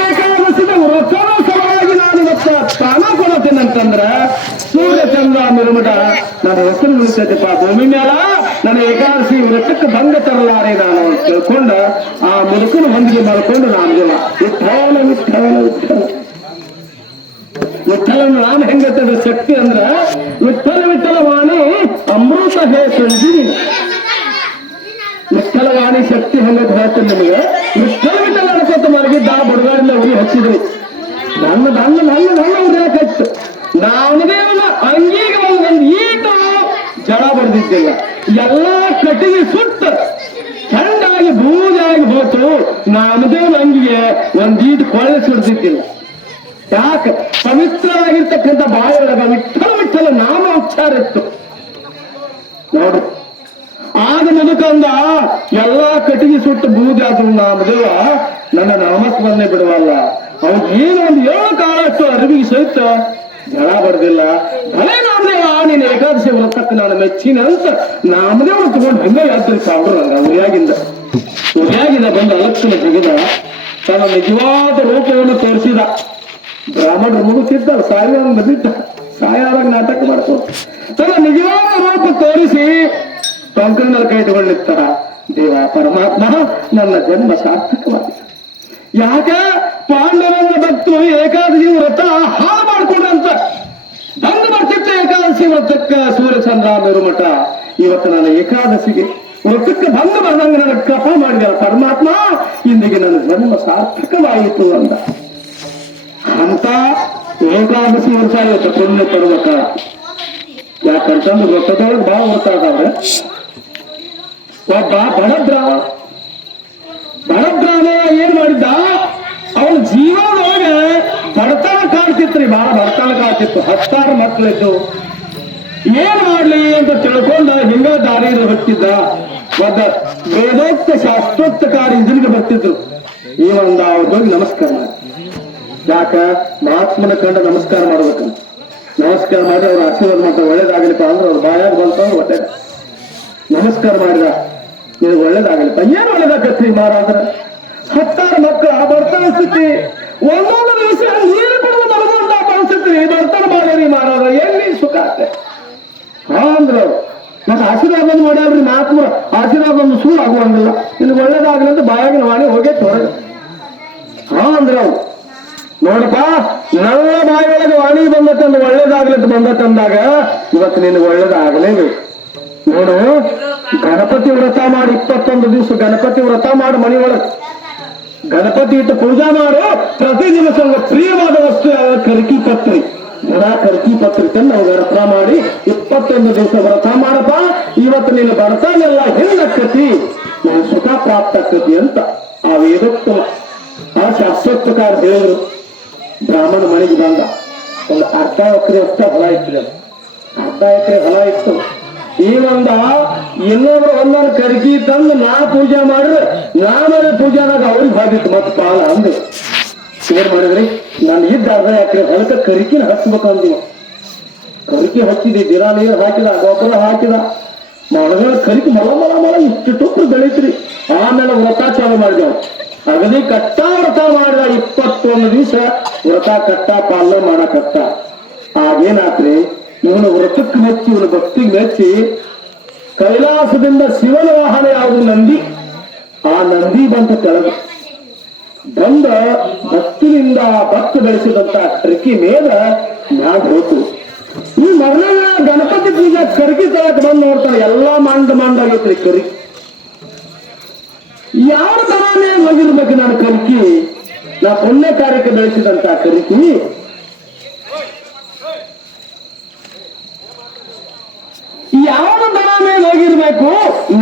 ಏಕಾದಶಿದ ವ್ರತದ ಸಲುವಾಗಿ ನಾನು ಇವತ್ತ ಸ್ಥಾನ ಕೊಡತ್ತೇನಂತಂದ್ರ ಸೂರ್ಯಚಂದ್ರ ಮಿರುಮಟ ನನ್ನ ಹೆಸರು ಉಳಿತೈತಿಪ್ಪ ಭೂಮಿ ಮ್ಯಾಲ ನನ್ನ ಏಕಾದಶಿ ವ್ರತಕ್ಕೆ ಭಂಗ ತರಲಾರೆ ನಾನು ಅಂತ ತಿಳ್ಕೊಂಡ ಆ ಮುದುಕನ ಹೊಂದಿಗೆ ಮಾಡ್ಕೊಂಡು ನಾಮದೇವ ವಿಠಲ ವಿಠಲ ವಿಠಲ ವಿಠಲನ ನಾನು ಹೆಂಗತ್ತದ ಶಕ್ತಿ ಅಂದ್ರ ವಿಠಲ ವಿಠಲವಾಣಿ ಅಮೃತ ಹೇ ಸಂಜೀವಿ ವಿಠಲವಾಣಿ ಶಕ್ತಿ ಹೆಂಗತ್ ಹೇಳ್ತೇನೆ ನಿಮಗೆ ವಿಠಲ ವಿಠಲ ಅನ್ಕೋತ ಮಲಗಿದ್ದ ಬಡಗಾಡಿಂದ ಉರಿ ಹಚ್ಚಿದ್ರಿ ನನ್ನ ನನ್ನ ನನ್ನ ನನ್ನ ಉರಿ ಹಾಕತ್ತು ನಾಮದೇವನ ಅಂಗೀಗ ಒಂದು ಈಟ ಜಳ ಬಡ್ದಿದ್ದೇವ ಎಲ್ಲಾ ಕಟ್ಟಿಗೆ ಸುತ್ತ ಚಂದಾಗಿ ಬೂದಾಗಿ ಹೋತು ನಾಮದೇವನ ಅಂಗಿಗೆ ಒಂದೀಟ್ ಕೊಳ್ಳೆ ಸುಡ್ತಿದ್ದಿಲ್ಲ ಯಾಕೆ ಪವಿತ್ರವಾಗಿರ್ತಕ್ಕಂಥ ಬಾಯೊಳಗ ವಿಠಲ ವಿಠಲ ನಾಮ ಉಚ್ಚಾರ ಇತ್ತು ನೋಡ್ರಿ ಆಗ ಮುದುಕಂದ ಎಲ್ಲಾ ಕಟ್ಟಿಗೆ ಸುಟ್ಟು ಬೂದಾದ್ರು ನಾಮದೇವ ನನ್ನ ನಾಮಸ್ಮರಣೆ ಬಿಡುವಲ್ಲ ಅವ್ರಿಗೆ ಏನು ಒಂದು 7 ಕಾಲಷ್ಟು ಅರಿವಿಗೆ ಸಹಿತ ಜಳ ಬಡ್ದಿಲ್ಲ ಭಲೆ ನಾಮದೇವ ನೀನು ಏಕಾದಶಿ ವ್ರತಕ್ಕೆ ನಾನು ಮೆಚ್ಚಿನ ಅಂತ ನಾಮದೇವನ ತಗೊಂಡು ಹಂಗ ಯಾತ್ರೆ ಸಾವ್ರು ನಂಗ ಉರಿಯಾಗಿಂದ ಬಂದು ಅಲಕ್ಷಣ ತೆಗೆದ ತನ್ನ ನಿಜವಾದ ರೂಪವನ್ನು ತೋರಿಸಿದ ಬ್ರಾಹ್ಮಣರು ಮುಗುತ್ತಿದ್ದ ಸಾಯುವಾಗ ಬಂದಿದ್ದ ಸಾಯಾದಾಗ ನಾಟಕ ಮಾಡ್ಕೊ ತನ್ನ ನಿಜವಾದ ರೂಪ ತೋರಿಸಿ ಟೊಂಕನಲ್ಲಿ ಕೈ ತಗೊಂಡಿರ್ತಾರ ದೇವ ಪರಮಾತ್ಮ ನನ್ನ ಜನ್ಮ ಸಾರ್ಥಕವಾಗಿದೆ ಯಾಕ ಪಾಂಡವನ ಭಕ್ತರು ಏಕಾದಶಿ ವ್ರತ ಹಾಳು ಮಾಡ್ಕೊಂಡಂತ ಭಂಗ ಬರ್ತಿತ್ತು ಏಕಾದಶಿ ವ್ರತಕ್ಕ ಸೂರ್ಯಚಂದ್ರ ಮಿರುಮಠ ಇವತ್ತು ನಾನು ಏಕಾದಶಿಗೆ ವ್ರತಕ್ಕೆ ಭಂಗ ಬರ್ದಂಗ ನನಗೆ ಕೃಪಾ ಮಾಡಿದ ಪರಮಾತ್ಮ ಇಂದಿಗೆ ನನ್ನ ಜನ್ಮ ಸಾರ್ಥಕವಾಯಿತು ಅಂತ ಅಂತ ಏಕಾದಶಿ ವರ್ಷ ಇವತ್ತು ಪುಣ್ಯ ಪಡುವ ಕಾಲ ಯಾಕಂತಂದ್ರೆ ವ್ರತದೊಳಗೆ ಬಹಳ ವ್ರತ ಅದಾವ್ರೆ ಒಬ್ಬ ಬಡಬ್ರಾಹ್ಮಣ ಏನ್ ಮಾಡಿದ್ದ ಅವನ ಜೀವನದೊಳಗೆ ಬಡತನ ಕಾಡ್ತಿತ್ರಿ ಬಹಳ ಬಡತನ ಕಾಡ್ತಿತ್ತು 10 ಮಕ್ಕಳಿದ್ದು ಏನ್ ಮಾಡ್ಲಿ ಅಂತ ತಿಳ್ಕೊಂಡ ಹಿಂಗ ದಾರಿಯಲ್ಲಿ ಹೊಟ್ಟಿದ್ದ ಒಬ್ಬ ವೇದೋಕ್ತ ಶಾಸ್ತ್ರೋಕ್ತಕಾರ ಇದ್ರಿಗೆ ಬರ್ತಿದ್ರು ಈ ಒಂದ ಅವ್ರಿಗೆ ನಮಸ್ಕಾರ ಮಾಡಿ ಯಾಕ ಮಹಾತ್ಮನ ಕಂಡ ನಮಸ್ಕಾರ ಮಾಡ್ಬೇಕಂತ ನಮಸ್ಕಾರ ಮಾಡಿ ಅವ್ರ ಆಶೀರ್ವಾದ ಮಾಡ್ತಾರೆ ಒಳ್ಳೇದಾಗಲಿಪ್ಪ ಅಂದ್ರೆ ಅವ್ರ ಬಾಯಾಗ ಬಂತಂದ್ರೆ ಹೊಟ್ಟೆ ನಮಸ್ಕಾರ ಮಾಡಿದ ನೀವು ಒಳ್ಳೇದಾಗಲಿಪ್ಪ ಏನ್ ಒಳ್ಳೇದಾಗತ್ರಿ ಮಾರಾದ್ರ 10 ಮಕ್ಕಳ ಬರ್ತನ ಸ್ಥಿತಿ ಒಂದೊಂದು ದಿವಸ ನೀರು ಕೊಡುವ ಬರದಂತ ಪರಿಸ್ಥಿತಿ ಬರ್ತನ ಮಾಡ್ಯಾರಿ ಮಾರಾದ್ರ ಎಲ್ಲಿ ಸುಖ ಆಗ್ತದೆ ಅಂದ್ರ ಮತ್ತೆ ಆಶೀರ್ವಾದ ಮಾಡ್ಯಾವ್ರಿ ಮಹಾತ್ಮ ಆಶೀರ್ವಾದ ಸುಳ್ಳು ಆಗುವಂಗಿಲ್ಲ ನಿನ್ಗೆ ಒಳ್ಳೇದಾಗಲಿ ಅಂತ ಬಾಯಾಗಿನ ವಾಣಿ ಹೋಗೈತೆ ಹೊರಗೆ ಅಂದ್ರ ಅವ್ರು ನೋಡಪ್ಪ ನನ್ನ ಬಾಯಿಯೊಳಗೆ ವಾಣಿ ಬಂದತ್ತಂದು ಒಳ್ಳೇದಾಗ್ಲಿ ಅಂತ ಬಂದತ್ತಂದಾಗ ಇವತ್ತು ನಿನಗೆ ಒಳ್ಳೇದಾಗಲೇಬೇಕು ನೋಡು ಗಣಪತಿ ವ್ರತ ಮಾಡಿ 21 ದಿವಸ ಗಣಪತಿ ವ್ರತ ಮಾಡಿ ಮನಿ ಒಳಗೆ ಗಣಪತಿ ಇಟ್ಟು ಪೂಜಾ ಮಾಡು ಪ್ರತಿ ದಿವಸ ಪ್ರಿಯವಾದ ವಸ್ತು ಕರ್ಕಿ ಪತ್ರಿ ಕರ್ಕಿ ಪತ್ರಿ ತಂದು ನಾವು ವ್ರತ ಮಾಡಿ 21 ದಿವಸ ವ್ರತ ಮಾಡಪ್ಪ ಇವತ್ತು ನಿನ್ನ ಬಡತನೆಲ್ಲ ಹೆಣ್ಣಕ್ಕತಿ ನಾನು ಸುಖ ಪ್ರಾಪ್ತ ಆಕತಿ ಅಂತ ಆ ವೇದೋಕ್ತ ಆ ಶಾಸ್ತ್ರೋಕ್ತಕಾರ ಹೇಳಿದ್ರು ಬ್ರಾಹ್ಮಣ ಮನೆಗೆ ಬಂದ ಒಂದು ಅರ್ಧ ಎಕರೆ ಅಷ್ಟೇ ಹೊಲ ಇತ್ತು ಅರ್ಧ ಎಕರೆ ಹೊಲ ಇತ್ತು ಈ ಒಂದ ಇನ್ನೊಬ್ರು ಒಂದನ್ನು ಕರ್ಕಿ ತಂದು ನಾ ಪೂಜೆ ಮಾಡಿದ್ರೆ ನಾನೇ ಪೂಜಾದಾಗ ಅವ್ರಿಗೆ ಬಾಗಿತ್ತು ಮತ್ತೆ ಪಾಲ ಅಂದು ಏನ್ ಮಾಡಿದ್ರಿ ನಾನು ಇದ್ದ ಅರ್ಧ ಎಕರೆ ಹೊಲಕ್ಕೆ ಕರಿಕಿನ ಹಚ್ಬೇಕಂದಿವ ಕರಿಕಿ ಹಚ್ಚಿದಿ ದಿನ ನೀರು ಹಾಕಿದ ಗೊಬ್ಬರ ಹಾಕಿದ ಮಳಗಳ ಕರಿಕಿ ಮಳ ಮಳ ಮಳ ಇಷ್ಟು ಟುಕ್ರು ಬೆಳೀತ್ರಿ ಆಮೇಲೆ ವ್ರತ ಚಾಲು ಮಾಡಿದೆವು ಅಗದಿ ಕಟ್ಟ ವ್ರತ ಮಾಡಿದ 21 ದಿವಸ ವ್ರತ ಕಟ್ಟ ಪಾಲನೆ ಮಾಡಕಟ್ಟ ಆಗೇನಾತ್ರಿ ಇವನು ವ್ರತಕ್ಕೆ ಮೆಚ್ಚಿ ಇವನು ಭಕ್ತಿಗೆ ಮೆಚ್ಚಿ ಕೈಲಾಸದಿಂದ ಶಿವನ ವಾಹನ ಯಾವುದು ನಂದಿ ಆ ನಂದಿ ಬಂತ ಕೆಳಗೆ ಬಂದ ಭಕ್ತಿಯಿಂದ ಭಕ್ತ ಬೆಳೆಸಿದಂತ ಕರ್ಕಿ ಮೇಲೆ ಮ್ಯಾಗ ಹೋತು ಈ ಮರಣ ಗಣಪತಿ ಪೂಜೆ ಕರ್ಕಿ ತಳಕ್ ಬಂದು ನೋಡ್ತಾನೆ ಎಲ್ಲಾ ಮಂಡಾಗೈತ್ರಿ ಕರಿ ಯಾವ ತರಾನೇ ಹೋಗಿರ್ಬೇಕು ನಾನು ಕರ್ಕಿ ನಾ ಪುಣ್ಯ ಕಾರ್ಯಕ್ಕೆ ಬೆಳೆಸಿದಂತ ಕರ್ಕಿ ಯಾವ ದನ ಮೇಲೆ ಹೋಗಿರ್ಬೇಕು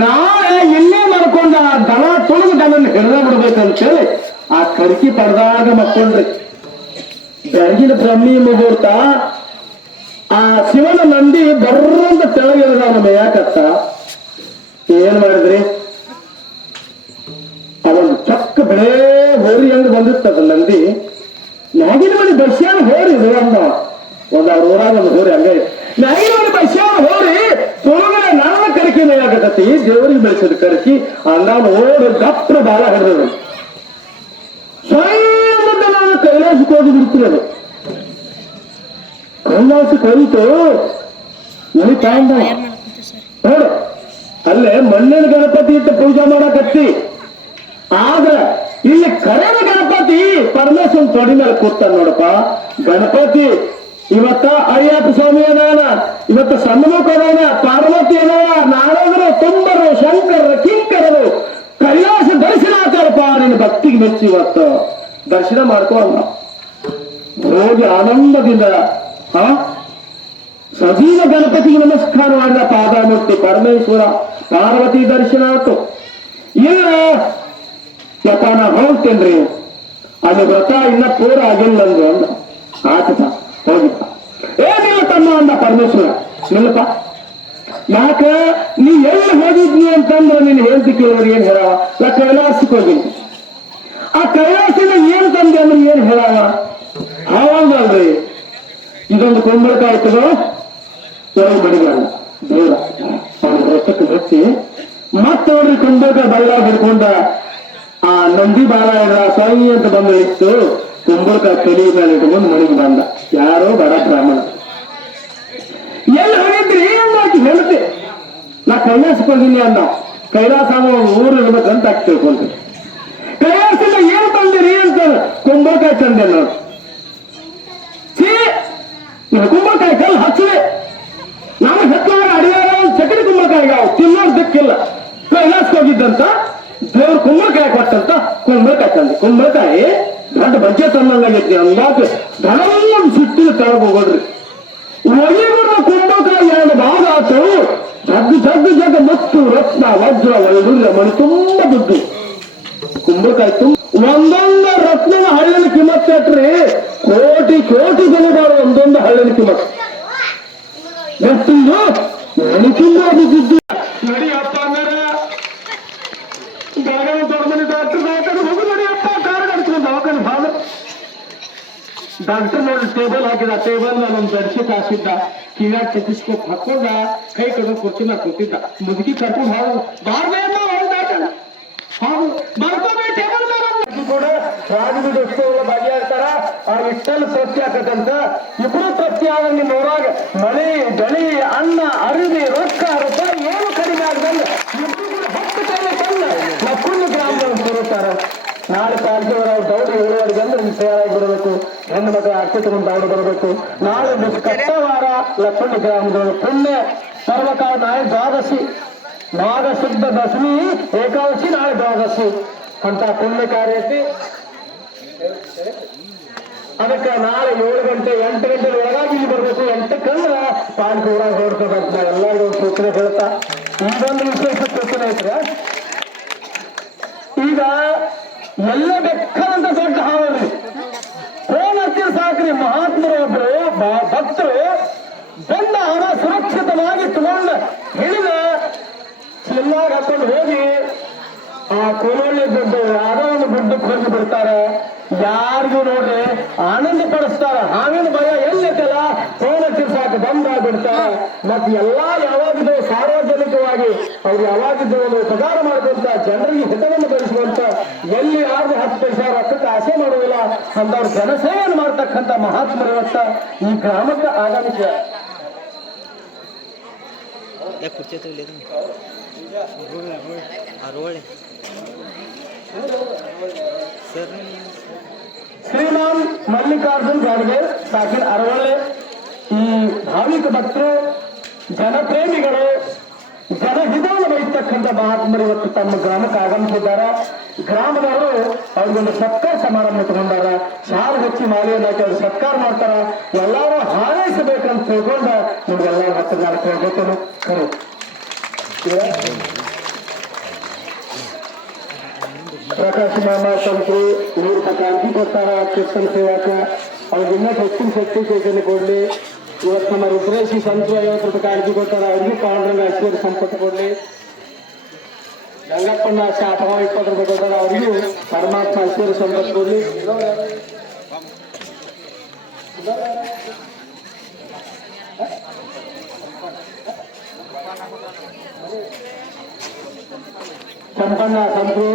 ನಾಳೆ ಇನ್ನೇ ಮಾಡ್ಕೊಂಡ ದನ ತೊಳೆದು ದನನ್ನು ಹಿಡಿದ ಬಿಡ್ಬೇಕಂತೇಳಿ ಆ ಕರ್ಕಿ ಪಡೆದಾಗ ಮಕ್ಕೊಂಡ್ರಿ ಬೆಳಗಿನ ಬ್ರಹ್ಮಿ ಮುಹೂರ್ತ ಆ ಶಿವನ ನಂದಿ ಬರ್ರಂತ ತೆಳಗಿರದ ಮೇಯಾಕತ್ತ ಏನ್ ಮಾಡಿದ್ರಿ? ಅವನು ಚಕ್ಕ ಬೆಳೆ ಹೋರಿ ಹಂಗ ಬಂದಿರ್ತದ ನಂದಿ. ನಾಗಿನ ಮನೆ ಬಸ್ಯಾನ ಹೋರಿ ಇದು ಅಂದ. ಒಂದವ್ರ ಊರಾಗ ಒಂದು ಹೋರಿ ಹಂಗ ನಾಗಿನ ಮನೆ ಬಸ್ಯಾನ ಹೋರಿ ತೊಳಗಡೆ ನನ್ನ ಕರಿಕೆ ಆಗತತಿ ದೇವರಿಗೆ ಬೆಳೆಸಿದ ಕರಿಕಿ ಅಂದಾಗ ಓಡು ಗಪ್ರ ಬಾಲ ಹಿಡಿದ್ರು. ಸ್ವಯಂದ ನಾನು ಕೈಲಾಸಕ್ಕೆ ಹೋಗಿ ಬಿಡ್ತೀನಿ. ಅದು ಕೈಲಾಸಕ್ಕೆ ಹೋಯಿತು ನಡಿ ಕಾಂಡ ನೋಡು ಅಲ್ಲೇ ಮಣ್ಣಿನ ಗಣಪತಿ ಇಟ್ಟು ಪೂಜೆ ಮಾಡಕತ್ತಿ. ಆದ್ರ ಇಲ್ಲಿ ಕರೆನ ಗಣಪತಿ ಪರಮೇಶ್ವರನ್ ತೊಡಿ ಮೇಲೆ ಕೂತಾನ ನೋಡಪ್ಪ. ಗಣಪತಿ ಇವತ್ತ ಅಯ್ಯಪ್ಪ ಸ್ವಾಮಿ ಅದಾನ, ಇವತ್ತ ಸಣ್ಣಮುಖ ಅದಾನ, ಪಾರ್ವತಿ ಅದಾನ, ನಾರದರು, ತುಂಬರು, ಶಂಕರರು, ಕಿಂಕರರು ಕೈಲಾಸ ದರ್ಶನ ಆಗ್ತಾರಪ್ಪ. ನಿನ್ನ ಭಕ್ತಿಗೆ ಮೆಚ್ಚಿ ಇವತ್ತು ದರ್ಶನ ಮಾಡ್ಕೋ ಅಲ್ಲ ಹೋಗಿ ಆನಂದದಿಂದ ಸಜೀವ ಗಣಪತಿಗೆ ನಮಸ್ಕಾರ ಮಾಡಿದ ಪಾದಮೂರ್ತಿ ಪರಮೇಶ್ವರ. ಪಾರ್ವತಿ ದರ್ಶನ ಆಯ್ತು. ಇಲ್ಲ ಯಪ್ಪ ನಾ ಹೋಗ್ತೇನ್ರಿ, ಅಲ್ಲಿ ವ್ರತ ಇನ್ನ ಪೂರ ಆಗಿಲ್ಲಂದು ಅಂದ. ಆತಪ್ಪ ಹೋಗಿಪ್ಪ. ಏನಿಲ್ಲ ತಮ್ಮ ಅಂದ ಪರಮೇಶ್ವರ. ನಿಲ್ಲಪ್ಪ, ಯಾಕ ನೀ ಎಲ್ಲಿ ಹೋಗಿದ್ನಿ ಅಂತಂದ್ರೆ ನೀನು ಹೇಳ್ತಿ ಕೇಳಿದ್ರೆ ಏನ್ ಹೇಳವ? ನಾ ಕೈಲಾಸಕ್ಕೆ ಹೋಗಿನಿ. ಆ ಕೈಲಾಸದ ಏನ್ ತಂದೆ ಅಂದ್ರೆ ಏನ್ ಹೇಳವ? ಹೌದಲ್ರಿ, ಇದೊಂದು ಕುಂಬಳಕಾಯಿ ತಗೋ ಒಳಗೆ ಬಡಿಗಾಳ ದೇವ್ರ ಅವನ ರೊಕ್ಕಕ್ಕೆ ಹಚ್ಚಿ ಮತ್ತೆ ಅವ್ರಿಗೆ ಕುಂಬಳಕಾಯಿ ಬೈಲಾಗ ಹಿಡ್ಕೊಂಡ ಆ ನಂದಿ ಬಾಲ ಸ್ವಾಮಿ ಅಂತ ಬಂದು ಇತ್ತು. ಕುಂಬಳಕಾಯಿ ತಲೆ ಮೇಲೆ ಇಟ್ಕೊಂಡು ಮನೆಗೆ ಬಂದ. ಯಾರೋ ಬಡ ಬ್ರಾಹ್ಮಣ. ಎಲ್ಲಿ ಹೋಗಿದ್ರಿ ಅಂದಾಕಿ ಹೇಳ್ತೆ. ನಾ ಕೈಲಾಸಕ್ಕೆ ಹೋಗಿನಿ ಅಂದ. ಕೈಲಾಸ ಊರು ಇರ್ಬೇಕಂತ ಆಕಿ ತಿಳ್ಕೊಂತ. ಕೈಲಾಸದಿಂದ ಏನ್ ತಂದಿರಿ ಅಂತ ಕುಂಬಳಕಾಯಿ ತಂದೆ ನಾನು. ಕುಂಬಳಕಾಯಿ ಕಲ್ಲು ಹಚ್ಚಿದೆ. ನಮಗೆ ಹತ್ತುವಾಗ ಅಡಿಯಾರ ಚಕಡಿ ಕುಂಬಳಕಾಯಿಗಾವ್ ತಿನ್ನೋರ್ ದಿಕ್ಕಿಲ್ಲ. ಕೈಲಾಸಕ್ಕೆ ಹೋಗಿದ್ದಂತ ದೇವ್ರ ಕುಂಬಳಕಾಯಿ ಕೊಟ್ಟಂತ ಕುಂಬಳಕಾಯಿ ತಂದೆ. ಕುಂಬಳಕಾಯಿ ದೊಡ್ಡ ಬಜ್ಜೆ ತಂದಂಗೈತಿ. ಅಂದಾಕ ಧನವನ್ನ ಸುತ್ತಿನ ತಳಗ ಹೋಗೋದ್ರಿ. ಒಳಗಿನ ಕುಂಬಳಕಾಯಿ ಎರಡು ಭಾಗ ಆತು. ಜಗ್ ಮತ್ತು ರತ್ನ ವಜ್ರ ವೈಡೂರ್ಯ ಮನೆ ತುಂಬ ದುಡ್ಡು. ಕುಂಬಳಕಾಯಿ ತುಂಬ ಒಂದೊಂದು ರತ್ನದ ಹಳ್ಳಿನ ಕಿಮ್ಮತ್ ಇಟ್ರಿ ಕೋಟಿ ಕೋಟಿ ಬೆಲೆಬಾರು. ಒಂದೊಂದು ಹಳ್ಳಿನ ಕಿಮ್ಮತ್ ಎಷ್ಟು ಮನೆ ತುಂಬ ಅದು ದುಡ್ಡು. ನಡಿಯಪ್ಪ ಅಂದ್ರೆ ಬೆಳಗಾವಿ ದೊಡ್ಡ ಮನೆ ಡಾಕ್ಟರ್ ಹೋಗಿ ನಡಿಯಪ್ಪ ಕಾರ್ ಕಟ್ಕೊಂಡು ದವಾಖಾನೆ ಭಾಳ. ಡಾಕ್ಟರ್ ನೋಡಿ ಟೇಬಲ್ ಹಾಕಿದ. ಟೇಬಲ್ ಮೇಲೆ ಒಂದು ಬೆಡ್ಶೀಟ್ ಹಾಕಿದ್ದ. ಕಿವ್ಯಾಗ ಟೆಲಿಸ್ಕೋಪ್ ಹಾಕೊಂಡ ಕೈ ಕಡೆ ಕುರ್ಚಿನ ಕೂತಿದ್ದ. ಮುದುಕಿ ಕರ್ಕೊಂಡು ಕೂಡ ರಾಜಬೀದ ಉತ್ಸವ ಭಾಗಿಯಾಗ್ತಾರ. ಆ ಇಟ್ಟಲ್ಲಿ ತೃಪ್ತಿ ಆಕತ್ತಂತ. ಇಬ್ರು ತೃಪ್ತಿ ಆಗ ನಿಮ್ಮ ಊರಾಗ ಮಳೆ ಬೆಳಿ ಅನ್ನ ಅರಿವಿ ರೊಕ್ಕ ರೂಪಾಯಿ ಏನು ಕಡಿಮೆ ಆಗದಂಗ ಇಬ್ರು ಕೂಡ ಹತ್ತು ಕೈಲಿ ತಂದ ಲಕ್ಕುಂಡಿ ಗ್ರಾಮದಲ್ಲಿ ಬರುತ್ತಾರ. ನಾಳೆ ಪಾಲ್ಗೆ ದೌಡಿ 7 ಗಂಟೆ ನಿಮ್ಗೆ ತಯಾರಾಗಿ ಬರಬೇಕು. ಹೆಣ್ಣು ಮಕ್ಕಳ ಅರ್ಥ ತಗೊಂಡು ದೌಡು ಬರಬೇಕು. ನಾಳೆ ಕಟ್ಟವಾರ ಲಕ್ಕುಂಡಿ ಗ್ರಾಮದವರು ಪುಣ್ಯ ಸರ್ವಕಾಲ. ನಾಳೆ ದ್ವಾದಶಿ, ಮಾಘ ಶುದ್ಧ ದಶಮಿ, ಏಕಾದಶಿ, ನಾಳೆ ದ್ವಾದಶಿ ಅಂತ ಪುಣ್ಯ ಕಾರ್ಯ ಐತಿ. ಅದಕ್ಕೆ ನಾಳೆ 7 ಗಂಟೆ 8 ಗಂಟೆ ಒಳಗಾಗಿ ಇಲ್ಲಿ ಬರ್ಬೇಕು. 8ಕ್ಕಂದ್ರ ಪಾಲ್ಗೆ ಊರಾಗ ಹೊರಡ್ತದಂತ ಎಲ್ಲರಿಗೂ ಒಂದು ಸೂಚನೆ ಹೇಳ್ತಾ ಇದೊಂದು ವಿಶೇಷ ಸೂಚನೆ ಐತ್ರಿ. ಈಗ ಎಲ್ಲ ಬೇಕಾದಂತ ದೊಡ್ಡ ಹಾವ್ರಿ ಫೋನ್ ಹತ್ತಿರ ಸಾಕ್ರಿ. ಮಹಾತ್ಮರು ಒಬ್ರು ಭಕ್ತರು ಬಂದ ಹಣ ಸುರಕ್ಷಿತವಾಗಿ ತಗೊಂಡು ಹಿಡಿದ ಚಿನ್ನಾಗ ಹಾಕೊಂಡು ಹೋಗಿ ಆ ಕೋಲೊಳ್ಳಿ ದುಡ್ಡು ಯಾರೋ ಒಂದು ದುಡ್ಡಕ್ಕೆ ಹೋಗಿ ಬಿಡ್ತಾರೆ. ಯಾರಿಗೂ ನೋಡ್ರಿ ಆನಂದ ಪಡಿಸ್ತಾರ. ಹಾವಿನ ಭಯ ಎಲ್ಲೈತಲ್ಲ ಫೋನ್ ಹಚ್ಚಿರ ಸಾಕು ಬಂದ ಬಿಡ್ತಾರ. ಮತ್ ಎಲ್ಲಾ ಯಾವಾಗಿದ್ದು ಸಾರ್ವಜನಿಕವಾಗಿ ಅವ್ರು ಯಾವಾಗಿದ್ದು ಒಂದು ಉಪಕಾರ ಮಾಡ್ಕೊಂತ ಜನರಿಗೆ ಹಿತವನ್ನು ಬೆಳೆಸುವಂತ ಎಲ್ಲಿ ಯಾರು 10 ಪೈಸೆ ರೊಕ್ಕಕ್ಕೆ ಆಸೆ ಮಾಡುವುದಿಲ್ಲ ಅಂತವ್ರು ಜನಸೇವೆಯನ್ನು ಮಾಡ್ತಕ್ಕಂಥ ಮಹಾತ್ಮರು ಇವತ್ತ ಈ ಗ್ರಾಮಕ್ಕೆ ಆಗಮಿಸಿದ. ಶ್ರೀರಾಮ್ ಮಲ್ಲಿಕಾರ್ಜುನ್ ಜಾಡ್ಗೆ ಸಾಕಿನ ಅರವಳ್ಳೆ ಈ ಭಾವಿಕ ಭಕ್ತರು ಜನಪ್ರೇಮಿಗಳು ಜನಹಿತವನ್ನು ಬಯಸ್ತಕ್ಕಂಥ ಮಹಾತ್ಮರು ಇವತ್ತು ತಮ್ಮ ಗ್ರಾಮಕ್ಕೆ ಆಗಮಿಸಿದ್ದಾರೆ. ಗ್ರಾಮದವರು ಅವ್ರಿಗೊಂದು ಸತ್ಕಾರ ಸಮಾರಂಭ ತಗೊಂಡಾರ. ಶಾಲೆ ಹಚ್ಚಿ ಮಾಲೆಯನ್ನು ಹಾಕಿ ಅವ್ರು ಸತ್ಕಾರ ಮಾಡ್ತಾರ. ಎಲ್ಲರೂ ಹಾರೈಸಬೇಕಂತ ತಿಳ್ಕೊಂಡ ನಿಮ್ಗೆಲ್ಲರೂ 10 ಜನ ಕೇಳ್ಬೇಕೇನು ಕರೆ ಪ್ರಕಾಶ್ ಮಾಮ ತಂತ್ರಿ ನೀರು ಕಾಂತಿ ಕೊಡ್ತಾರ. ಕ್ರಿಸ್ತನ್ ಸೇವಕ ಅವ್ರಿಗೆ ಇನ್ನೂ ಹೆಚ್ಚಿನ ಶಕ್ತಿ ಚೈತನ್ಯ ಕೊಡ್ಲಿ. ಇವತ್ತು ನಮ್ಮ ರುದ್ರೇಶಿ ಸಂತರು 50 ರೂಪಾಯಿ ಕಾಳಜಿ ಕೊಡ್ತಾರ. ಅವ್ರಿಗೂ ಪಾಂಡುರಂಗ ಐಶ್ವರ್ಯ ಸಂಪತ್ತು ಕೊಡ್ಲಿ. ಗಂಗಪ್ಪನ ಅಥವಾ 20 ರೂಪಾಯಿ ಅವರಿಗೂ ಪರಮಾತ್ಮ ಐಶ್ವರ್ಯ ಸಂಪತ್ತು ಕೊಡ್ಲಿ. ಸಂಪನ್ನ ಸಂತು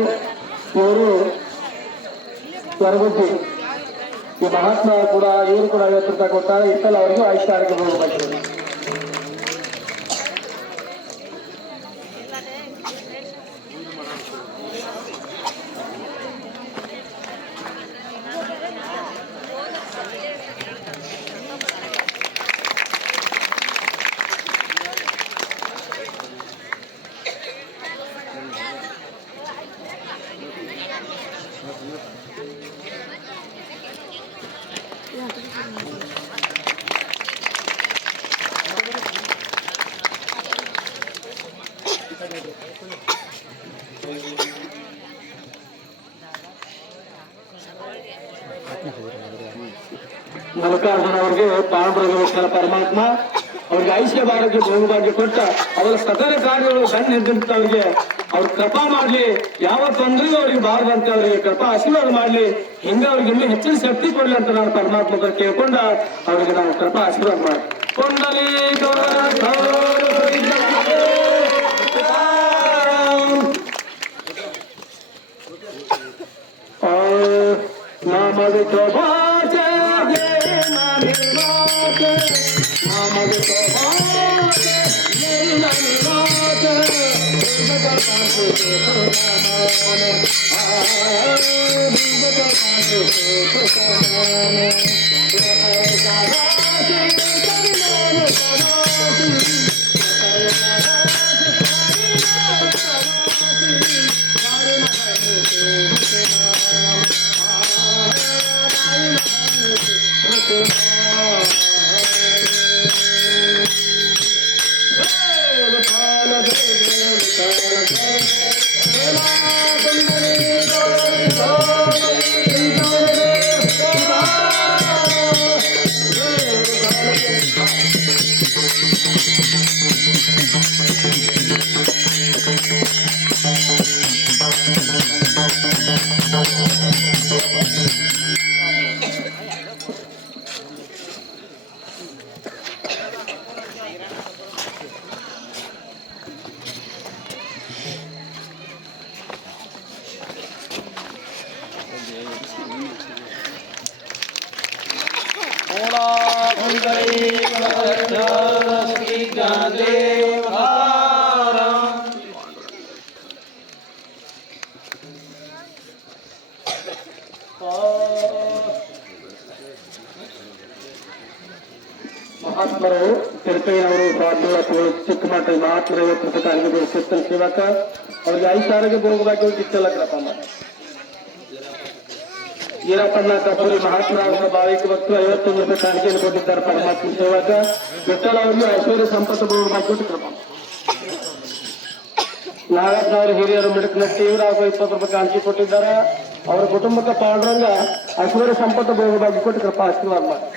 ಇವರು ಸ್ವರ್ಗುದ್ದಿ. ಈ ಮಹಾತ್ಮ ಕೂಡ ಇವರು ಕೂಡ 50 ರೂಪಾಯಿ ಕೊಡ್ತಾರೆ. ಇಷ್ಟೆಲ್ಲ ಅವರಿಗೂ ಆಯುಷ್ಯ ಆರೋಗ್ಯ ಹೋಗಬೇಕು. ಮಲ್ಲಿಕಾರ್ಜುನ ಅವರಿಗೆ ಪಾಂಡುರಂಗೇಶ್ವರ ಪರಮಾತ್ಮ ಅವ್ರಿಗೆ ಐಶ್ಯ ಭಾಗ್ಯ ಬಹುಭಾಗ್ಯ ಕೊಟ್ಟ ಅವರ ಸಕಲ ಕಾರ್ಯಗಳು ಸಣ್ಣ ನಿಂತ ಅವರಿಗೆ ಅವ್ರ ಕೃಪಾ ಮಾಡ್ಲಿ, ಯಾವ ತೊಂದರೆಗೂ ಅವ್ರಿಗೆ ಬಾರದಂತೆ ಅವರಿಗೆ ಕೃಪಾ ಆಶೀರ್ವಾದ ಮಾಡ್ಲಿ, ಹಿಂಗ ಅವ್ರಿಗೆ ಇನ್ನೂ ಹೆಚ್ಚಿನ ಶಕ್ತಿ ಕೊಡ್ಲಿ ಅಂತ ನಾನು ಪರಮಾತ್ಮ ಕೇಳ್ಕೊಂಡ ಅವ್ರಿಗೆ ನಾವು ಕೃಪಾ ಆಶೀರ್ವಾದ ಮಾಡಿ ನಾಮದ ಮಹಾತ್ಮರು ತಿರುಪಯ್ಯನವರು ಸ್ವಾಮಿಗಳು ಚಿಕ್ಕಮಠ ಮಹಾತ್ಮರು 50 ರೂಪಾಯಿ ಅಲ್ಲಿಗೆ ಸಿಸ್ತಲ್ ಸೇವಕ ಅವ್ರಿಗೆ ಐದು ಸಾವಿರಕ್ಕೆ ಹೋಗಬೇಕು ಇಷ್ಟೆಲ್ಲ ಕೃಪಾ ಮಾಡಿ ಈರಪ್ಪನ ಕಪೂರಿ ಮಹಾತ್ಮ ಅವರ ಭಾವಿಕ ಭಕ್ತರು 51 ರೂಪಾಯಿ ಕಾಣಿಕೆಯನ್ನು ಕೊಟ್ಟಿದ್ದಾರೆ. ಪರಮಾತ್ಮ ಸೇವಕ ವಿಠಲ ಅವರಿಗೆ ಐಶ್ವರ್ಯ ಸಂಪತ್ತು ಬಹುಭಾಗ್ಯ ಕೃಪಾ. ನಾಗಪ್ಪನವರು ಹಿರಿಯರು ಮಿಡಕನಟ್ಟಿ ಇವರು 20 ರೂಪಾಯಿ ಕಾಣಿಕೆ ಕೊಟ್ಟಿದ್ದಾರೆ. ಅವರ ಕುಟುಂಬಕ್ಕೆ ಪಾಂಡುರಂಗ ಐಶ್ವರ್ಯ ಸಂಪತ್ತು ಬಹುಭಾಗ್ಯ ಕೊಟ್ಟು ಕೃಪಾ ಆಶೀರ್ವಾದ ಮಾಡಿ.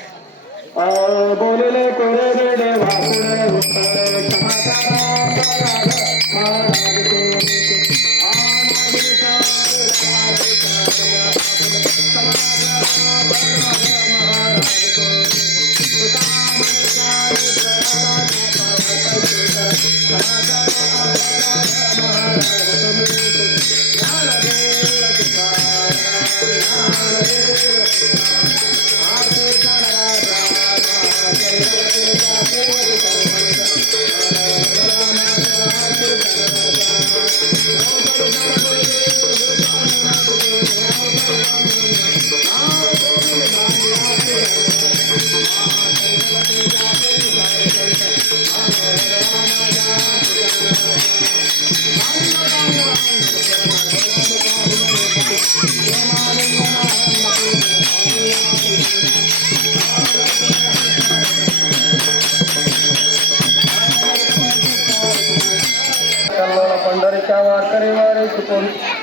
ಬೋಲಿಲೆ ಕೊರೆ ಬೇಡೆ ವಾಸುಡೆ ಉತ್ತಾರೆ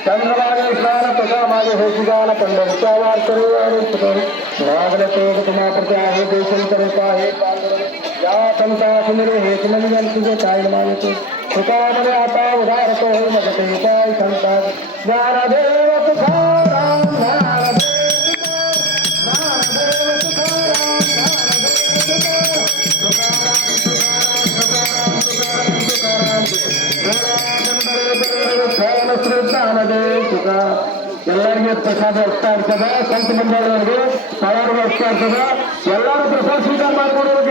चंद्रभागे स्नान प्रजामागे होशिगान पंडविचावार करेवारे सुतोर नागरते कुमा प्रत्याहे देशं करता है या संता सुमिरे हे सुमन तुझे काय माने तो तुकामने आता उदार तो मगते काय संत ज्ञानदेव तुकाराम ಎಲ್ಲರಿಗೆ ಪ್ರಸಾದ ಹೋಗ್ತಾ ಇರ್ತದ ಸಂತ ಮಂಡಳಿಯವರಿಗೆ ತಯಾರು ಹೋಗ್ತಾ ಇರ್ತದ ಎಲ್ಲರೂ ಪ್ರಸಾದ ಸ್ವೀಕಾರ ಮಾಡಿಕೊಡೋದು